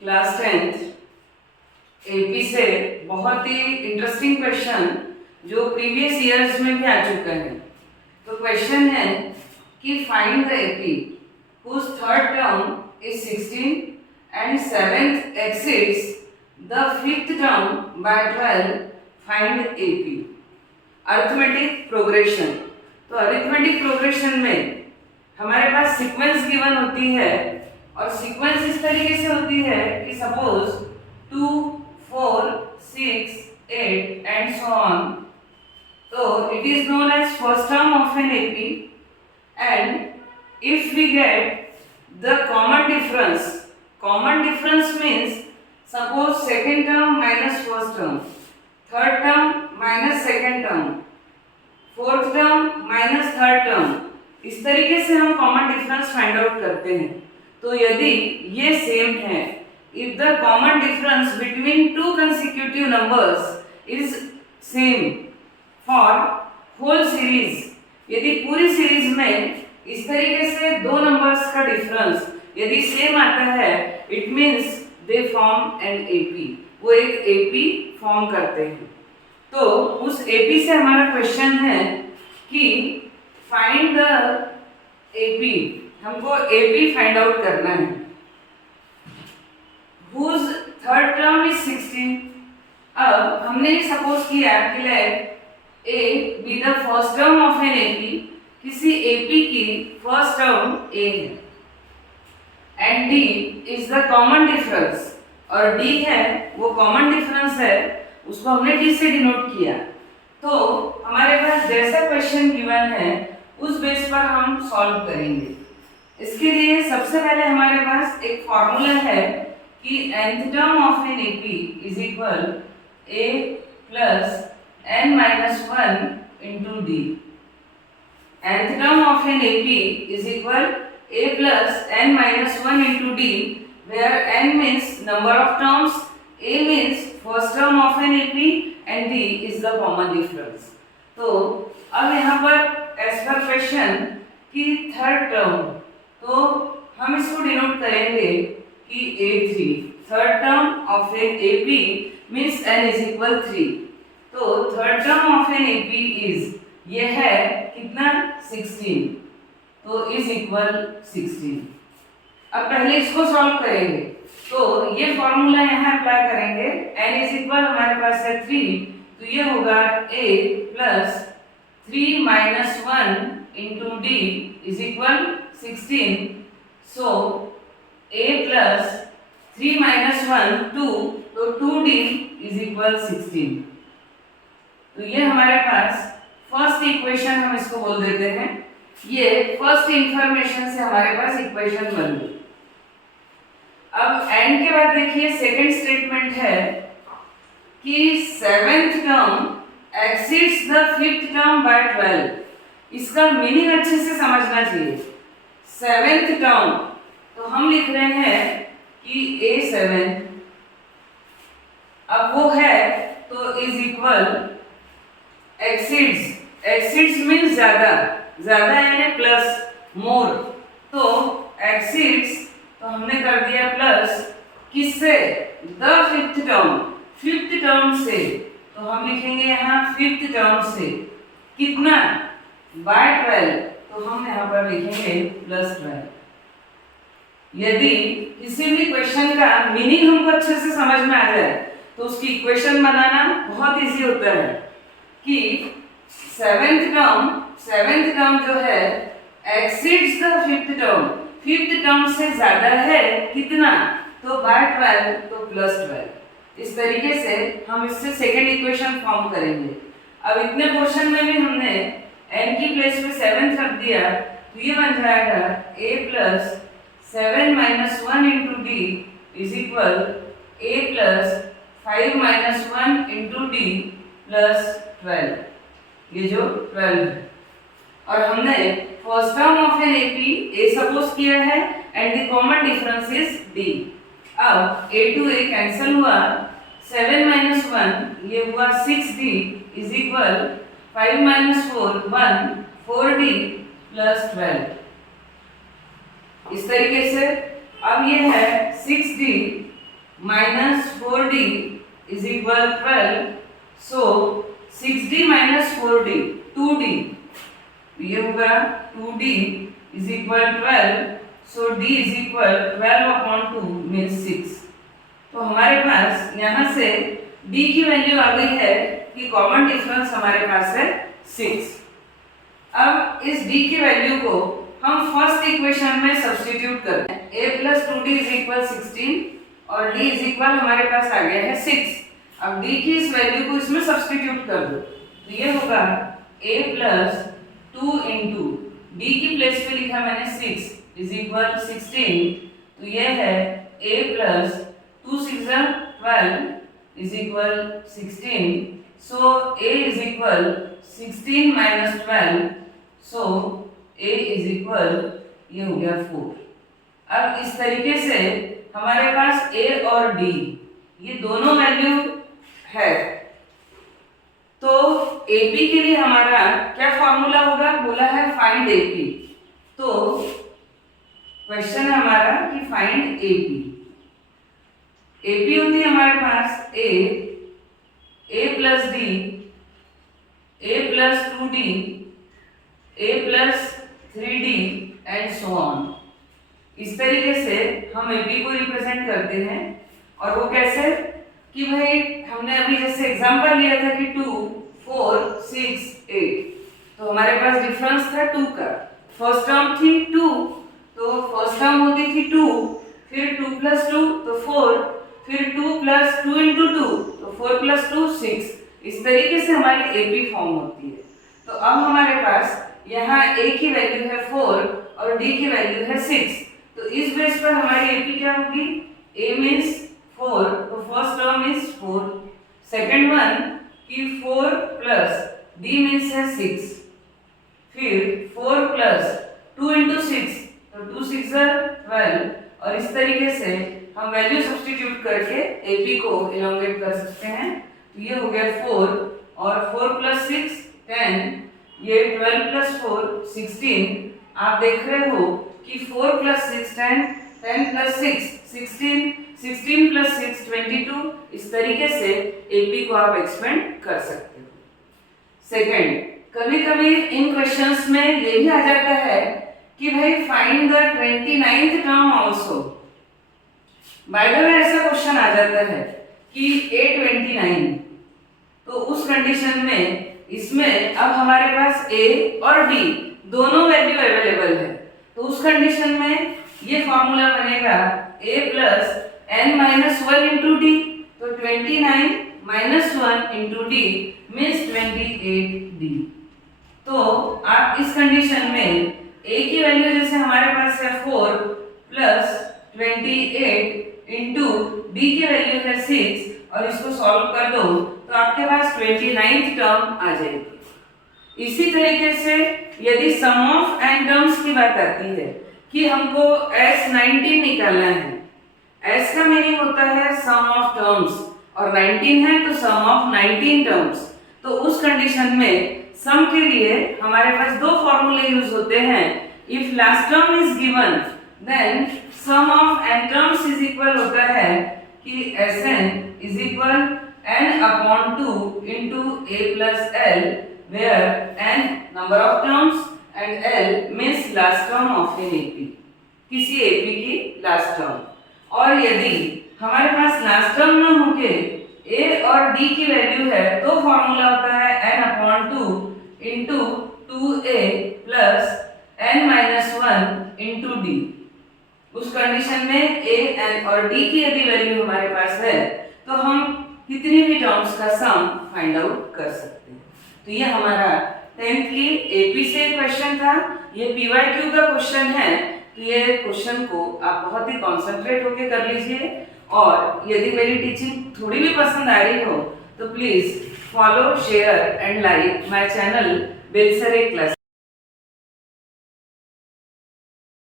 Class 10th AP से बहुत ही interesting question जो प्रीवियस ईयर्स में भी आ चुका है। तो क्वेश्चन है कि find the AP whose third term is 16 and seventh exceeds the fifth term by 12. Find AP. Arithmetic progression. तो अरिथमेटिक प्रोग्रेशन में हमारे पास सीक्वेंस गिवन होती है और सीक्वेंस इस तरीके से होती है कि सपोज 2, 4, 6, 8 एंड सो ऑन। तो it is known as first term of an AP and if we get the common difference means suppose second term minus first term, third term minus second term, fourth term minus third term, इस तरीके से हम common difference find out करते हैं। तो यदि ये same है, if the common difference between two consecutive numbers is same for whole series, यदि पूरी सीरीज में इस तरीके से दो नंबर्स का डिफरेंस यदि सेम आता है, it means they form an AP, वो एक एपी फॉर्म करते हैं। तो उस एपी से हमारा क्वेश्चन है कि फाइंड द एपी, हमको एपी फाइंड आउट करना है whose थर्ड टर्म इज 16। अब हमने सपोज किया कि let a be the first term of an AP, किसी एपी की फर्स्ट टर्म ए है and d is the common difference, और डी है वो कॉमन डिफरेंस है, उसको हमने डी से डिनोट किया। तो हमारे पास जैसा क्वेश्चन गिवन है उस बेस पर हम सॉल्व करेंगे। इसके लिए सबसे पहले हमारे पास एक फॉर्मूला है कि nth term of an AP is equal a plus n minus 1 into D. nth term of an AP is equal a plus n minus 1 into d, where n means number of terms, a means first term of an AP and d is the common difference. तो अब यहाँ पर as per question कि third term, तो हम इसको denote करेंगे कि a3, third term of an AP means n is equal 3। तो third term of an AP is, ये है कितना 16, तो इज इक्वल 16। अब पहले इसको सॉल्व करेंगे, तो ये फॉर्मूला यहाँ अप्लाई करेंगे, n इज इक्वल हमारे पास है 3, तो ये होगा a plus 3 minus 1 into D is equal 16। So a plus 3 minus 1 2, तो 2d इज इक्वल 16। तो ये हमारे पास फर्स्ट इक्वेशन हम इसको बोल देते हैं। ये फर्स्ट इंफॉर्मेशन से हमारे पास इक्वेशन बन गई। अब एंड के बाद देखिए सेकंड स्टेटमेंट है कि seventh term exceeds the fifth term by 12। इसका मीनिंग अच्छे से समझना चाहिए। सेवेंथ टर्म, तो हम लिख रहे हैं कि a7 अब वो है तो is equal exceeds, exceeds means ज्यादा, ज्यादा यानी प्लस मोर, तो एक्सीड्स तो हमने कर दिया प्लस किससे, the fifth term, fifth term से, तो हम लिखेंगे यहाँ फिफ्थ टर्म से कितना बाय 12, तो हम यहाँ पर लिखेंगे प्लस 12। यदि किसी भी क्वेश्चन का मीनिंग हमको अच्छे से समझ में आ जाए तो उसकी इक्वेशन बनाना बहुत इजी होता है कि सेवेंथ टर्म जो है exceeds the fifth term, fifth term से ज्यादा है कितना, तो बाय 12, तो प्लस 12। इस तरीके से हम इससे सेकंड इक्वेशन फॉर्म करेंगे। अब इतने पोर्शन में भी हमने n की प्लेस पे 7 रख दिया, तो ये बन जाएगा a plus 7 minus 1 into D is equal a plus 5 minus 1 into D plus 12। ये जो 12 है, और हमने first term of an AP A suppose किया है and the common difference is D. अब a टू a कैंसिल हुआ, 7 माइनस 1 ये हुआ 6d is equal 5 minus 4 1, 4d plus 12। इस तरीके से अब ये है 6d minus 4d is equal 12. So 6d minus 4d 2d, ये होगा 2d is equal 12. So d is equal 12 upon 2 means 6. तो हमारे पास यहाँ से d की वैल्यू आ गई है कि कॉमन डिफरेंस हमारे पास है 6. अब इस d की वैल्यू को हम फर्स्ट इक्वेशन में सब्स्टिट्यूट करते हैं. a plus 2d is equal 16 और d is equal हमारे पास आ गया है 6. अब d की इस वैल्यू को इसमें सब्स्टिट्यूट कर दो तो ये होगा a plus 2 into d की प्लेस पे लिखा मैंने 6 is equal 16. तो ये है a plus 2 6 12 is equal 16. So a is equal 16 minus 12. So a is equal ये हो गया 4. अब इस तरीके से हमारे पास a और d ये दोनों वैल्यू है. तो AP के लिए हमारा क्या फॉर्मूला होगा, बोला है फाइंड AP. तो क्वेश्चन है हमारा कि फाइंड AP. AP होती है हमारे पास a plus d, a plus 2d, a plus 3d and so on. इस तरीके से हम AP को रिप्रेजेंट करते हैं. और वो कैसे कि भाई हमने अभी जैसे एग्जांपल लिया था कि 2 4 6 8, तो हमारे पास डिफरेंस था 2 का. फर्स्ट टर्म थी 2, तो फर्स्ट टर्म होती थी 2, फिर 2 plus 2 तो 4, फिर 2 plus 2 into 2 तो 4 plus 2 6. इस तरीके से हमारी AP फॉर्म होती है. तो अब हमारे पास यहाँ A की वैल्यू है 4 और D की वैल्यू है 6. तो इस बेस पर हमारी AP क्या होगी, A means 4, तो first term is 4. Second one कि 4 प्लस D means है 6, फिर 4 प्लस 2 into 6 तो 2 6 12. और इस तरीके से हम वैल्यू सब्स्टिट्यूट करके AP को इलोंगेट कर सकते हैं. तो ये हो गया 4 और 4 plus 6 10, ये 12 plus 4 16. आप देख रहे हो कि 4 plus 6 10, 10 plus 6 16, 16 plus 6 22. इस तरीके से AP को आप एक्सपेंड कर सकते हो. सेकंड, कभी कभी इन क्वेश्चंस में ये भी आ जाता है कि भाई find the 29th term also. By the way ऐसा क्वेश्चन आ जाता है कि A29, तो उस कंडीशन में इसमें अब हमारे पास A और D दोनों वैल्यू अवेलेबल है. तो उस कंडीशन में ये फॉर्मूला बनेगा A plus n minus 1 into D. तो 29 minus 1 into D means 28D. तो आप इस कंडीशन में A की वैल्यू जैसे हमारे पास है 4 plus 28 into D की वैल्यू है 6 और इसको सॉल्व कर दो तो आपके पास 29th टर्म आ जाएगी. इसी तरीके से यदि सम ऑफ n टर्म्स की बात आती है कि हमको S19 निकालना है. S का मीनिंग होता है सम ऑफ टर्म्स और 19 है तो सम ऑफ 19 टर्म्स. तो उस कंडीशन में सम के लिए हमारे पास दो फॉर्मूले यूज होते हैं. If last term is given then sum of n terms is equal होता है कि Sn is equal n upon 2 into A plus L, where n number of terms and L means last term of an AP, किसी AP की last term. और यदि हमारे पास last term ना होके A और D की वैल्यू है तो फॉर्मूला होता है n upon 2 into 2A plus n minus 1 into D. उस कंडीशन में A n और D की यदि वैल्यू हमारे पास है तो हम कितनी भी टर्म्स का सम फाइंड आउट कर सकते हैं. तो ये हमारा 10th की AP से क्वेश्चन था. ये PYQ का क्वेश्चन है. तो ये क्वेश्चन को आप बहुत ही कॉन्सेंट्रेट होके कर लीजिए. और यदि मेरी टीचिंग थोड़ी भी पसंद आ रही हो तो please follow, share and like my channel Belsare class.